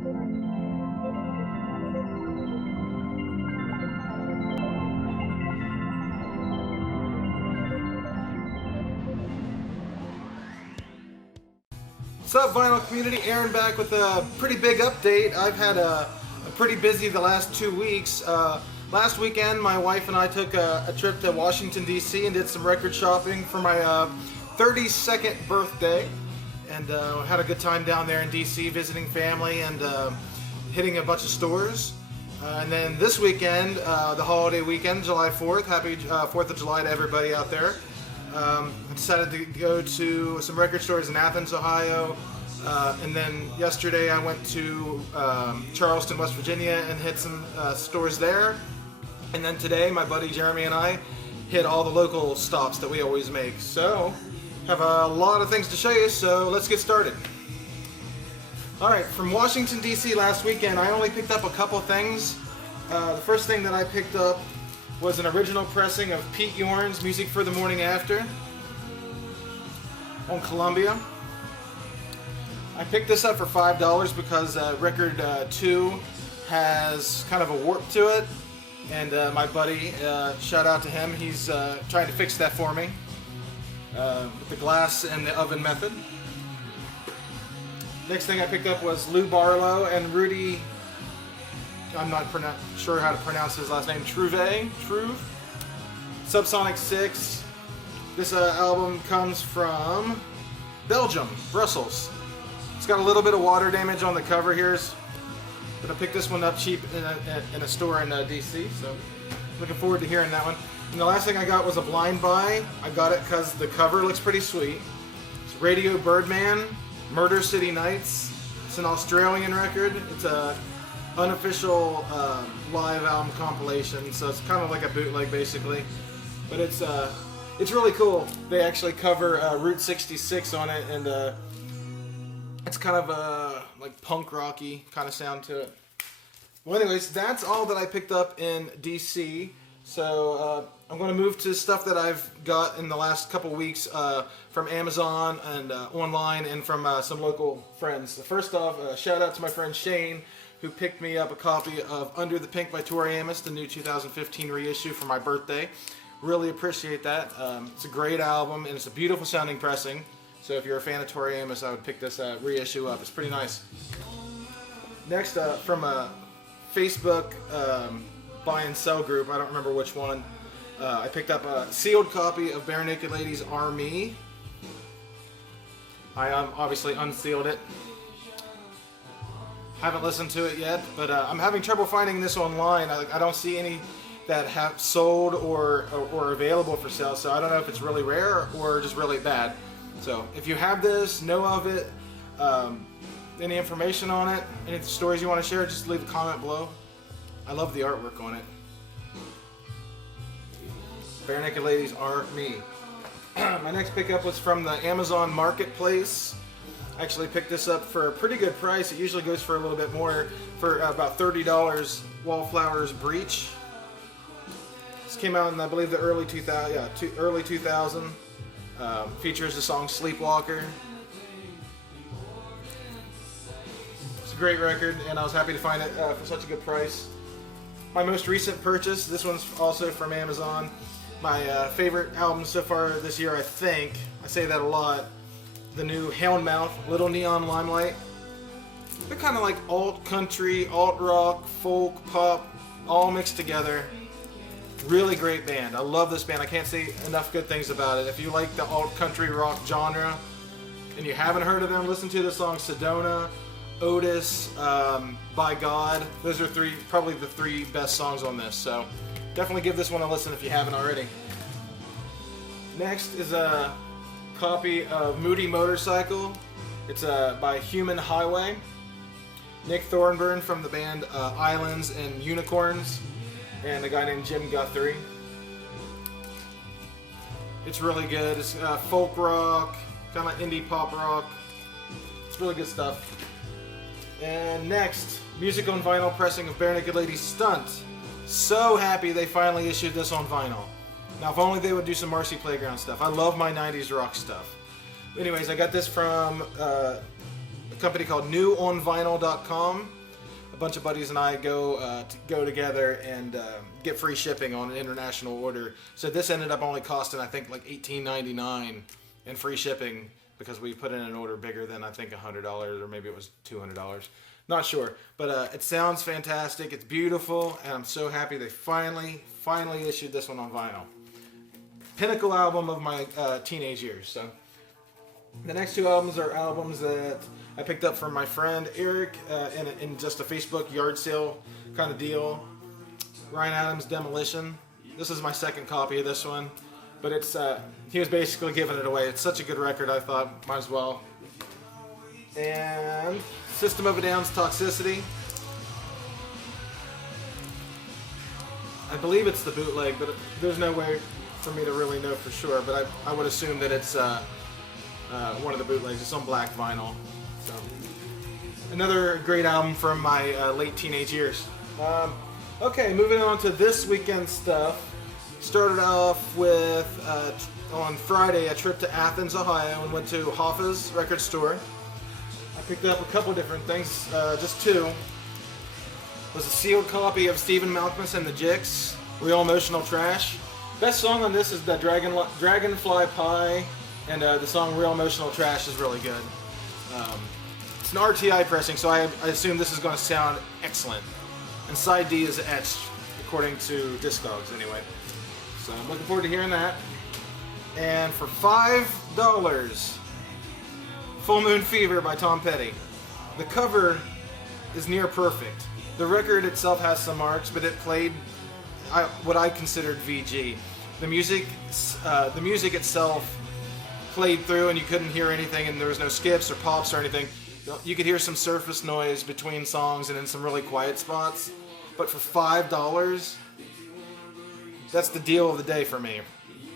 What's up, vinyl community? Aaron back with a pretty big update. I've had a pretty busy the last 2 weeks. Last weekend, my wife and I took a trip to Washington, D.C. and did some record shopping for my 32nd birthday. And had a good time down there in D.C. visiting family and hitting a bunch of stores. And then this weekend, the holiday weekend, July 4th, happy 4th of July to everybody out there. I decided to go to some record stores in Athens, Ohio, and then yesterday I went to Charleston, West Virginia and hit some stores there. And then today my buddy Jeremy and I hit all the local stops that we always make. So, have a lot of things to show you, so let's get started. Alright, from Washington, D.C. last weekend, I only picked up a couple things. The first thing that I picked up was an original pressing of Pete Yorn's Music for the Morning After on Columbia. I picked this up for $5 because record 2 has kind of a warp to it, and my buddy, shout out to him, he's trying to fix that for me with the glass and the oven method. Next thing I picked up was Lou Barlow and Rudy, I'm not sure how to pronounce his last name, Truve, Subsonic 6. This album comes from Belgium, Brussels. It's got a little bit of water damage on the cover here, but I picked this one up cheap in a store in DC, so looking forward to hearing that one. And the last thing I got was a blind buy. I got it because the cover looks pretty sweet. It's Radio Birdman, Murder City Nights. It's an Australian record. It's a unofficial live album compilation, so it's kind of like a bootleg basically, but it's really cool. They actually cover Route 66 on it, and it's kind of a like punk rocky kind of sound to it. Well, anyways, that's all that I picked up in DC. So I'm going to move to stuff that I've got in the last couple weeks from Amazon and online, and from some local friends. So first off, shout out to my friend Shane, who picked me up a copy of Under the Pink by Tori Amos, the new 2015 reissue for my birthday. Really appreciate that. It's a great album, and it's a beautiful sounding pressing. So if you're a fan of Tori Amos, I would pick this reissue up. It's pretty nice. Next, from a Facebook buy and sell group, I don't remember which one, I picked up a sealed copy of Bare Naked Ladies' Army. I obviously unsealed it. Haven't listened to it yet, but I'm having trouble finding this online. I don't see any that have sold or available for sale, so I don't know if it's really rare or just really bad. So if you have this, know of it, any information on it, any stories you want to share, just leave a comment below. I love the artwork on it. Bare Naked Ladies are me. My next pickup was from the Amazon Marketplace. I actually picked this up for a pretty good price. It usually goes for a little bit more, for about $30. Wallflowers Breach. This came out in, I believe, the early 2000. Features the song Sleepwalker. It's a great record, and I was happy to find it for such a good price. My most recent purchase, this one's also from Amazon. My favorite album so far this year, I think. I say that a lot. The new Houndmouth, Little Neon Limelight. They're kind of like alt country, alt rock, folk, pop, all mixed together. Really great band. I love this band. I can't say enough good things about it. If you like the alt country rock genre and you haven't heard of them, listen to the song Sedona, Otis, By God. Those are probably the three best songs on this. So definitely give this one a listen if you haven't already. Next is a copy of Moody Motorcycle. It's by Human Highway. Nick Thornburn from the band Islands and Unicorns, and a guy named Jim Guthrie. It's really good. It's folk rock, kind of indie pop rock. It's really good stuff. And next, music on vinyl pressing of Bare Naked Ladies Stunt. So happy they finally issued this on vinyl. Now, if only they would do some Marcy Playground stuff. I love my 90s rock stuff. Anyways, I got this from a company called newonvinyl.com. A bunch of buddies and I go together and get free shipping on an international order. So this ended up only costing, I think, like $18.99 and free shipping because we put in an order bigger than, I think, $100 or maybe it was $200. Not sure, but it sounds fantastic. It's beautiful, and I'm so happy they finally issued this one on vinyl. Pinnacle album of my teenage years. So the next two albums are albums that I picked up from my friend Eric in just a Facebook yard sale kind of deal. Ryan Adams' Demolition. This is my second copy of this one, but it's he was basically giving it away. It's such a good record, I thought might as well. And System of a Down's Toxicity. I believe it's the bootleg, but there's no way for me to really know for sure, but I would assume that it's one of the bootlegs. It's on black vinyl. So, another great album from my late teenage years. Okay, moving on to this weekend stuff. Started off with, on Friday, a trip to Athens, Ohio, and went to Hoffa's record store. I picked up a couple different things, just two. It was a sealed copy of Stephen Malkmus and the Jicks, Real Emotional Trash. Best song on this is the Dragonfly Pie, and the song Real Emotional Trash is really good. It's an RTI pressing, so I assume this is going to sound excellent. And side D is etched, according to Discogs anyway. So I'm looking forward to hearing that. And for $5, Full Moon Fever by Tom Petty. The cover is near perfect. The record itself has some marks, but it played what I considered VG. The music itself played through, and you couldn't hear anything, and there was no skips or pops or anything. You could hear some surface noise between songs and in some really quiet spots. But for $5, that's the deal of the day for me.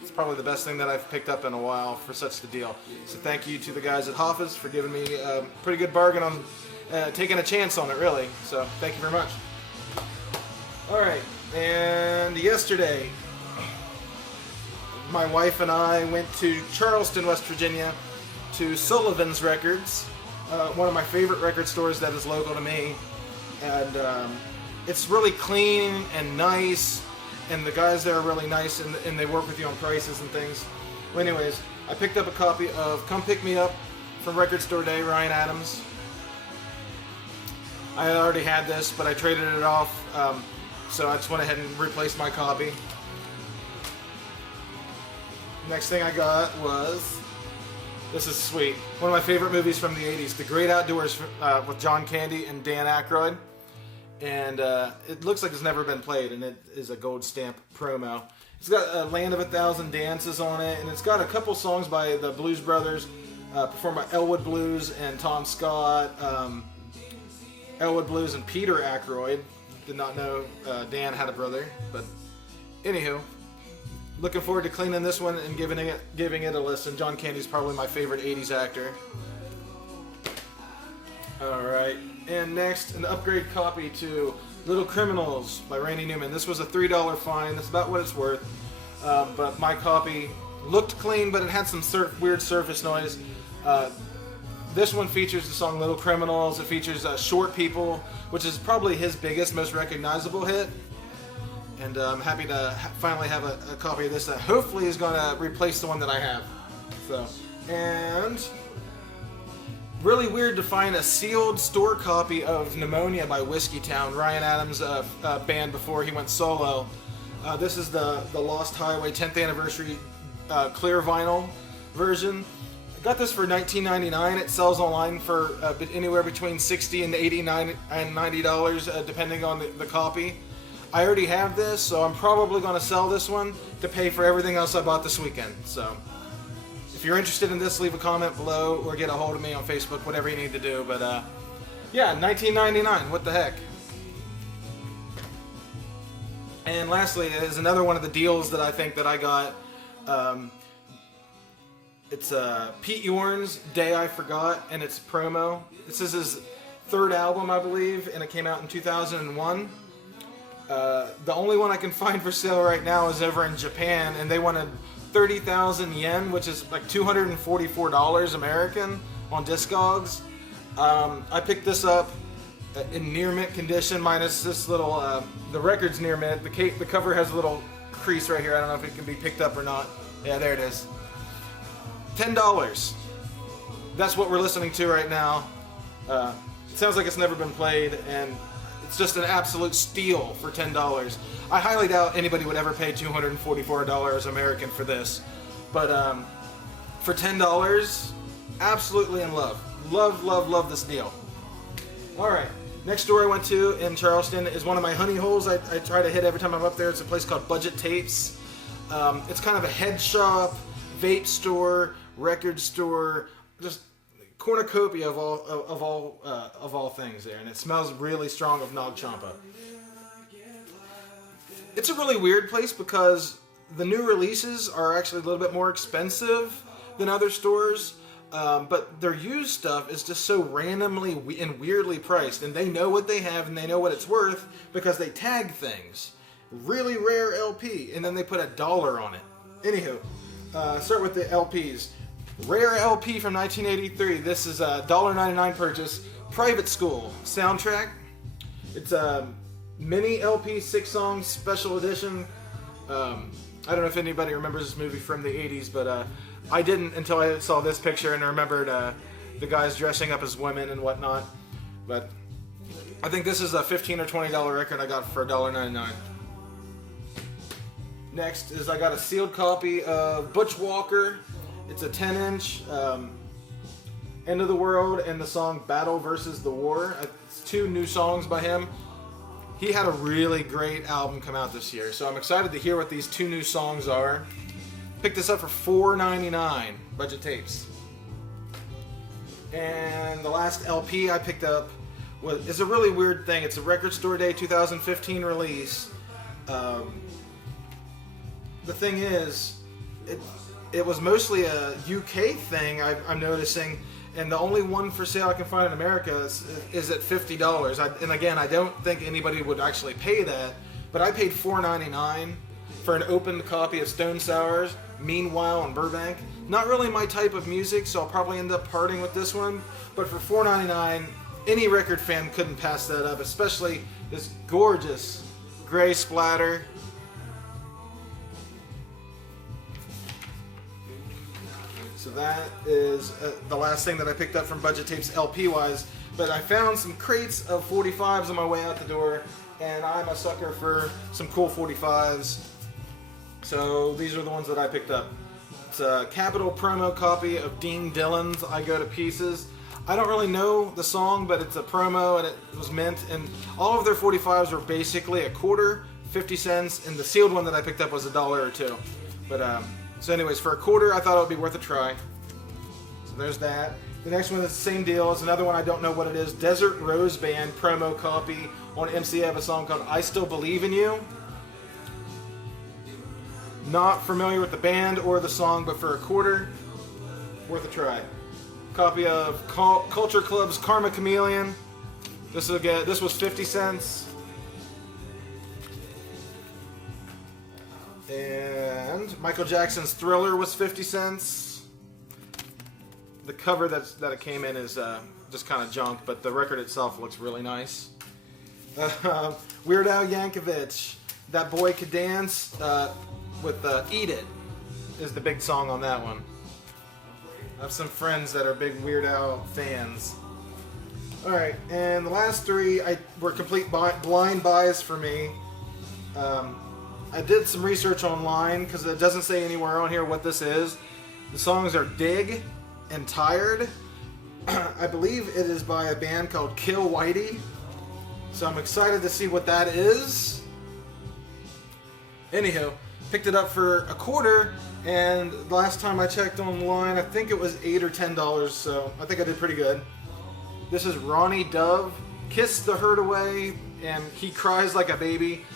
It's probably the best thing that I've picked up in a while for such the deal. So thank you to the guys at Hoffa's for giving me a pretty good bargain on taking a chance on it, really. So thank you very much. All right, and yesterday, my wife and I went to Charleston, West Virginia, to Sullivan's Records, one of my favorite record stores that is local to me, and it's really clean and nice, and the guys there are really nice, and they work with you on prices and things. Well, anyways, I picked up a copy of Come Pick Me Up from Record Store Day, Ryan Adams. I had already had this, but I traded it off, so I just went ahead and replaced my copy. Next thing I got was, this is sweet, one of my favorite movies from the 80s, The Great Outdoors with John Candy and Dan Aykroyd. And it looks like it's never been played, and it is a gold stamp promo. It's got Land of a Thousand Dances on it, and it's got a couple songs by the Blues Brothers, performed by Elwood Blues and Tom Scott, Elwood Blues and Peter Aykroyd. Did not know Dan had a brother, but anywho. Looking forward to cleaning this one and giving it a listen. John Candy's probably my favorite 80s actor. Alright, and next, an upgrade copy to Little Criminals by Randy Newman. This was a $3 fine. That's about what it's worth. But my copy looked clean, but it had some weird surface noise. This one features the song Little Criminals. It features Short People, which is probably his biggest, most recognizable hit. And I'm happy to finally have a copy of this that hopefully is going to replace the one that I have. So, and really weird to find a sealed store copy of Pneumonia by Whiskey Town, Ryan Adams' band before he went solo. This is the Lost Highway 10th anniversary clear vinyl version. I got this for $19.99. It sells online for anywhere between $60 and $89 and $90, depending on the copy. I already have this, so I'm probably going to sell this one to pay for everything else I bought this weekend. So, if you're interested in this, leave a comment below or get a hold of me on Facebook, whatever you need to do. But yeah, $19.99. What the heck? And lastly, is another one of the deals that I think that I got. It's Pete Yorn's Day I Forgot, and it's promo. This is his third album, I believe, and it came out in 2001. The only one I can find for sale right now is over in Japan, and they wanted 30,000 yen, which is like $244 American on Discogs. I picked this up in near mint condition, minus this little, the record's near mint. The cover has a little crease right here. I don't know if it can be picked up or not. Yeah, there it is. $10. That's what we're listening to right now. It sounds like it's never been played, and it's just an absolute steal for $10. I highly doubt anybody would ever pay $244 American for this, but for $10, absolutely in love. Love this deal. All right, next store I went to in Charleston is one of my honey holes I try to hit every time I'm up there. It's a place called Budget Tapes. It's kind of a head shop, vape store, record store, just cornucopia of all things there, and it smells really strong of Nag Champa. It's a really weird place because the new releases are actually a little bit more expensive than other stores, but their used stuff is just so randomly and weirdly priced, and they know what they have and they know what it's worth because they tag things. Really rare LP, and then they put $1 on it. Anywho, start with the LPs. Rare LP from 1983. This is a $1.99 purchase. Private School soundtrack. It's a mini LP 6-song special edition. I don't know if anybody remembers this movie from the 80s, but I didn't until I saw this picture and I remembered the guys dressing up as women and whatnot. But I think this is a $15 or $20 record I got for $1.99. Next is I got a sealed copy of Butch Walker. It's a 10-inch, End of the World and the song Battle versus the War. It's 2 new songs by him. He had a really great album come out this year, so I'm excited to hear what these 2 new songs are. Picked this up for $4.99, Budget Tapes. And the last LP I picked up is a really weird thing. It's a Record Store Day 2015 release. The thing is, it was mostly a UK thing, I'm noticing, and the only one for sale I can find in America is at $50. And again, I don't think anybody would actually pay that, but I paid $4.99 for an opened copy of Stone Sour's Meanwhile in Burbank. Not really my type of music, so I'll probably end up parting with this one, but for $4.99, any record fan couldn't pass that up, especially this gorgeous gray splatter. So that is the last thing that I picked up from Budget Tapes LP-wise. But I found some crates of 45s on my way out the door, and I'm a sucker for some cool 45s. So these are the ones that I picked up. It's a Capitol promo copy of Dean Dillon's I Go to Pieces. I don't really know the song, but it's a promo, and it was mint. And all of their 45s were basically a quarter, 50 cents, and the sealed one that I picked up was $1 or $2. But so anyways, for a quarter, I thought it would be worth a try. So there's that. The next one is the same deal. It's another one I don't know what it is. Desert Rose Band promo copy on MC. I have a song called I Still Believe in You. Not familiar with the band or the song, but for a quarter, worth a try. Copy of Culture Club's Karma Chameleon. This was 50 cents. And Michael Jackson's Thriller was 50 cents. The cover that it came in is just kind of junk, but the record itself looks really nice. Weird Al Yankovic, That Boy Could Dance, with Eat It is the big song on that one. I have some friends that are big Weird Al fans. Alright, and the last 3 were complete blind buys for me. I did some research online because it doesn't say anywhere on here what this is. The songs are Dig and Tired. I believe it is by a band called Kill Whitey. So I'm excited to see what that is. Anywho, picked it up for a quarter, and last time I checked online, I think it was $8 or $10, so I think I did pretty good. This is Ronnie Dove, Kiss the Hurt Away, and He Cries Like a Baby.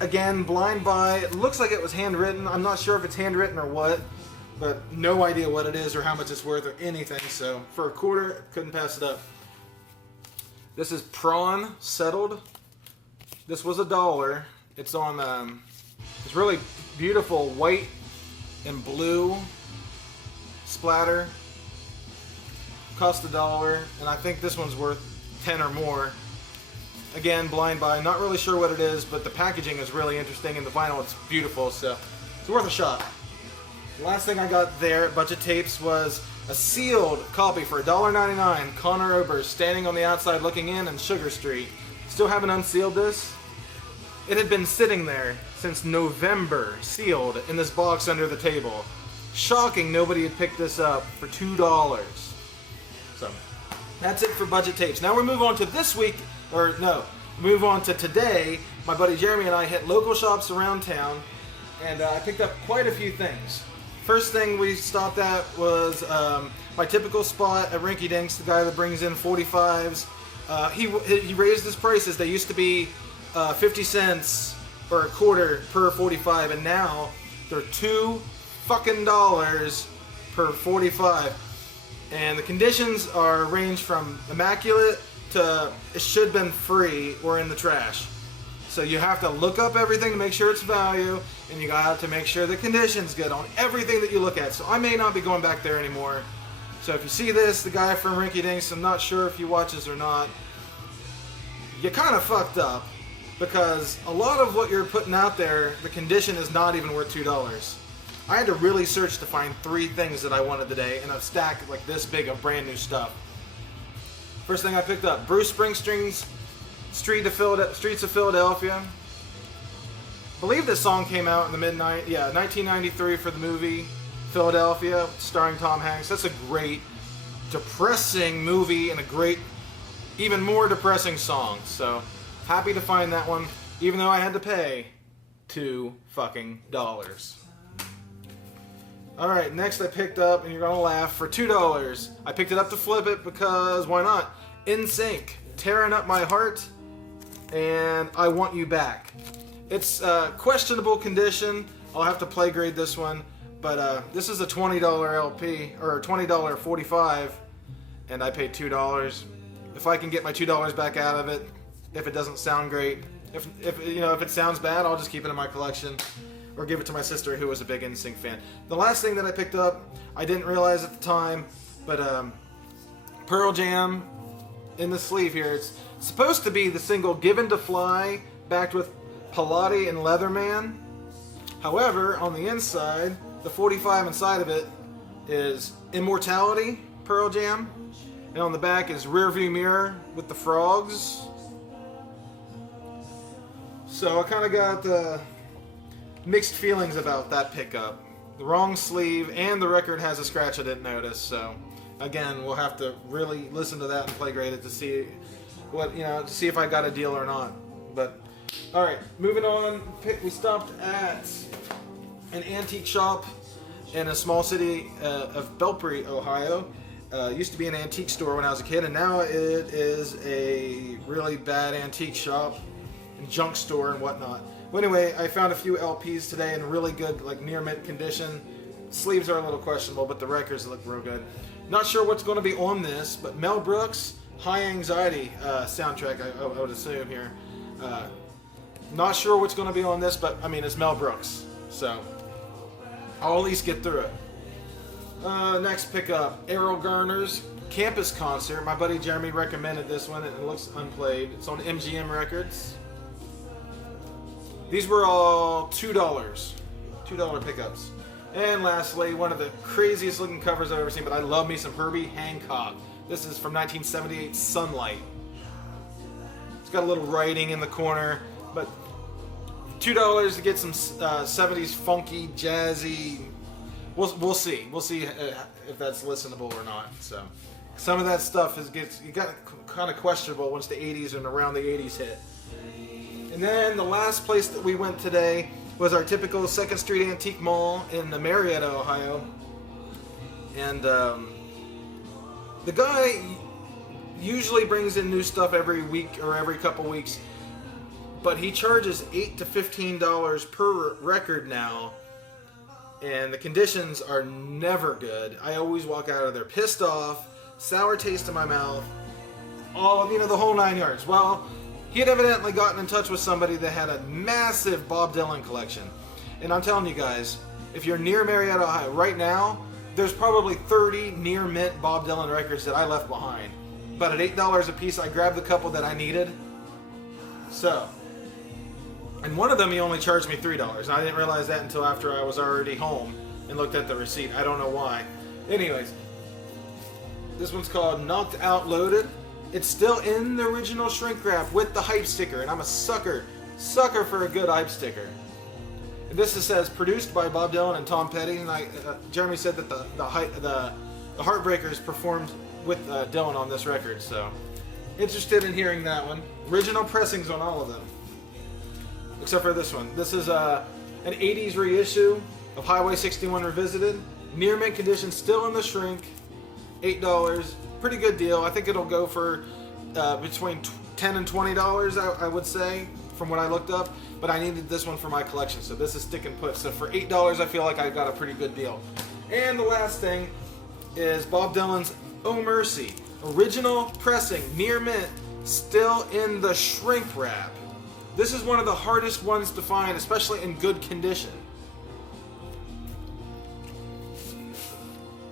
Again, blind buy. It looks like it was handwritten. I'm not sure if it's handwritten or what, but no idea what it is or how much it's worth or anything. So for a quarter, couldn't pass it up. This is Prawn Settled. This was $1. It's on, it's really beautiful white and blue splatter. cost $1, and I think this one's worth 10 or more. Again, blind buy, not really sure what it is, but the packaging is really interesting and the vinyl is beautiful, so it's worth a shot. The last thing I got there at Budget Tapes was a sealed copy for $1.99, Conor Oberst, Standing on the Outside Looking In and Sugar Street. Still haven't unsealed this. It had been sitting there since November, sealed in this box under the table. Shocking nobody had picked this up for $2. So, that's it for Budget Tapes. Now we move on to this week, or no, move on to today. My buddy Jeremy and I hit local shops around town, and I picked up quite a few things. First thing we stopped at was my typical spot at Rinky Dinks, the guy that brings in 45s. He raised his prices. They used to be 50 cents or a quarter per 45, and now they're $2 fucking per 45. And the conditions are range from immaculate to it should have been free or in the trash. So you have to look up everything to make sure it's value, and you got to make sure the condition's good on everything that you look at. So I may not be going back there anymore. So if you see this, the guy from Rinky Dinks, I'm not sure if he watches or not, you kind of fucked up, because a lot of what you're putting out there, the condition is not even worth $2. I had to really search to find 3 things that I wanted today in a stack like this big of brand new stuff. First thing I picked up, Bruce Springsteen's Streets of Philadelphia. I believe this song came out in the 1993 for the movie Philadelphia, starring Tom Hanks. That's a great, depressing movie and a great, even more depressing song. So, happy to find that one, even though I had to pay $2 fucking. Alright, next I picked up, and you're gonna laugh, for $2. I picked it up to flip it because why not? In Sync, Tearing Up My Heart, and I Want You Back. It's questionable condition. I'll have to play grade this one, but this is a $20 LP, or $20 45, and I paid $2. If I can get my $2 back out of it, if it doesn't sound great, if it sounds bad, I'll just keep it in my collection, or give it to my sister, who was a big NSYNC fan. The last thing that I picked up, I didn't realize at the time, but Pearl Jam in the sleeve here. It's supposed to be the single Given to Fly, backed with Pilate and Leatherman. However, on the inside, the 45 inside of it is Immortality, Pearl Jam, and on the back is Rearview Mirror with the Frogs. So I kind of got mixed feelings about that pickup. The wrong sleeve, and the record has a scratch I didn't notice. So again, we'll have to really listen to that and play grade it to see to see if I got a deal or not. But all right, moving on. We stopped at an antique shop in a small city of Belpre, Ohio. Used to be an antique store when I was a kid, and now it is a really bad antique shop and junk store and whatnot. Well, anyway, I found a few LPs today in really good, like near mint condition. Sleeves are a little questionable, but the records look real good. Not sure what's going to be on this, but Mel Brooks' High Anxiety soundtrack, I would assume here. Not sure what's going to be on this, but I mean, it's Mel Brooks, so I'll at least get through it. Next pickup, Errol Garner's Campus Concert. My buddy Jeremy recommended this one, and it looks unplayed. It's on MGM Records. These were all $2 pickups. And lastly, one of the craziest looking covers I've ever seen, but I love me some Herbie Hancock. This is from 1978, Sunlight. It's got a little writing in the corner, but $2 to get some 70s funky, jazzy. We'll see. We'll see if that's listenable or not. So some of that stuff got kind of questionable once the 80s and around the 80s hit. And then the last place that we went today was our typical 2nd Street Antique Mall in Marietta, Ohio. And the guy usually brings in new stuff every week or every couple weeks, but he charges $8 to $15 per record now, and the conditions are never good. I always walk out of there pissed off, sour taste in my mouth, the whole 9 yards. Well, he had evidently gotten in touch with somebody that had a massive Bob Dylan collection. And I'm telling you guys, if you're near Marietta, Ohio, right now, there's probably 30 near mint Bob Dylan records that I left behind. But at $8 a piece, I grabbed the couple that I needed. So, and one of them he only charged me $3. And I didn't realize that until after I was already home and looked at the receipt. I don't know why. Anyways, this one's called Knocked Out Loaded. It's still in the original shrink wrap with the hype sticker, and I'm a sucker for a good hype sticker. And this says produced by Bob Dylan and Tom Petty. And Jeremy said that the Heartbreakers performed with Dylan on this record, so interested in hearing that one. Original pressings on all of them, except for this one. This is an 80s reissue of Highway 61 Revisited. Near mint condition, still in the shrink. $8. Pretty good deal. I think it'll go for between $10 and $20, I would say, from what I looked up. But I needed this one for my collection, so this is stick and put. So for $8, I feel like I got a pretty good deal. And the last thing is Bob Dylan's Oh Mercy. Original pressing, near mint, still in the shrink wrap. This is one of the hardest ones to find, especially in good condition.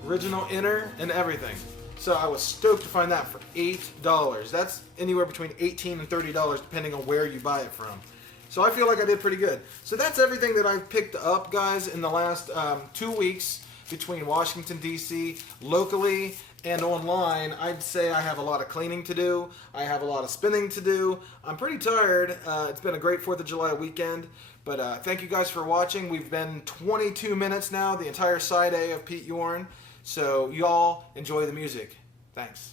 Original inner and everything. So I was stoked to find that for $8. That's anywhere between $18 and $30 depending on where you buy it from. So I feel like I did pretty good. So that's everything that I've picked up, guys, in the last 2 weeks between Washington, D.C., locally and online. I'd say I have a lot of cleaning to do. I have a lot of spinning to do. I'm pretty tired. It's been a great 4th of July weekend. But thank you guys for watching. We've been 22 minutes now, the entire side A of Pete Yorn. So y'all enjoy the music. Thanks.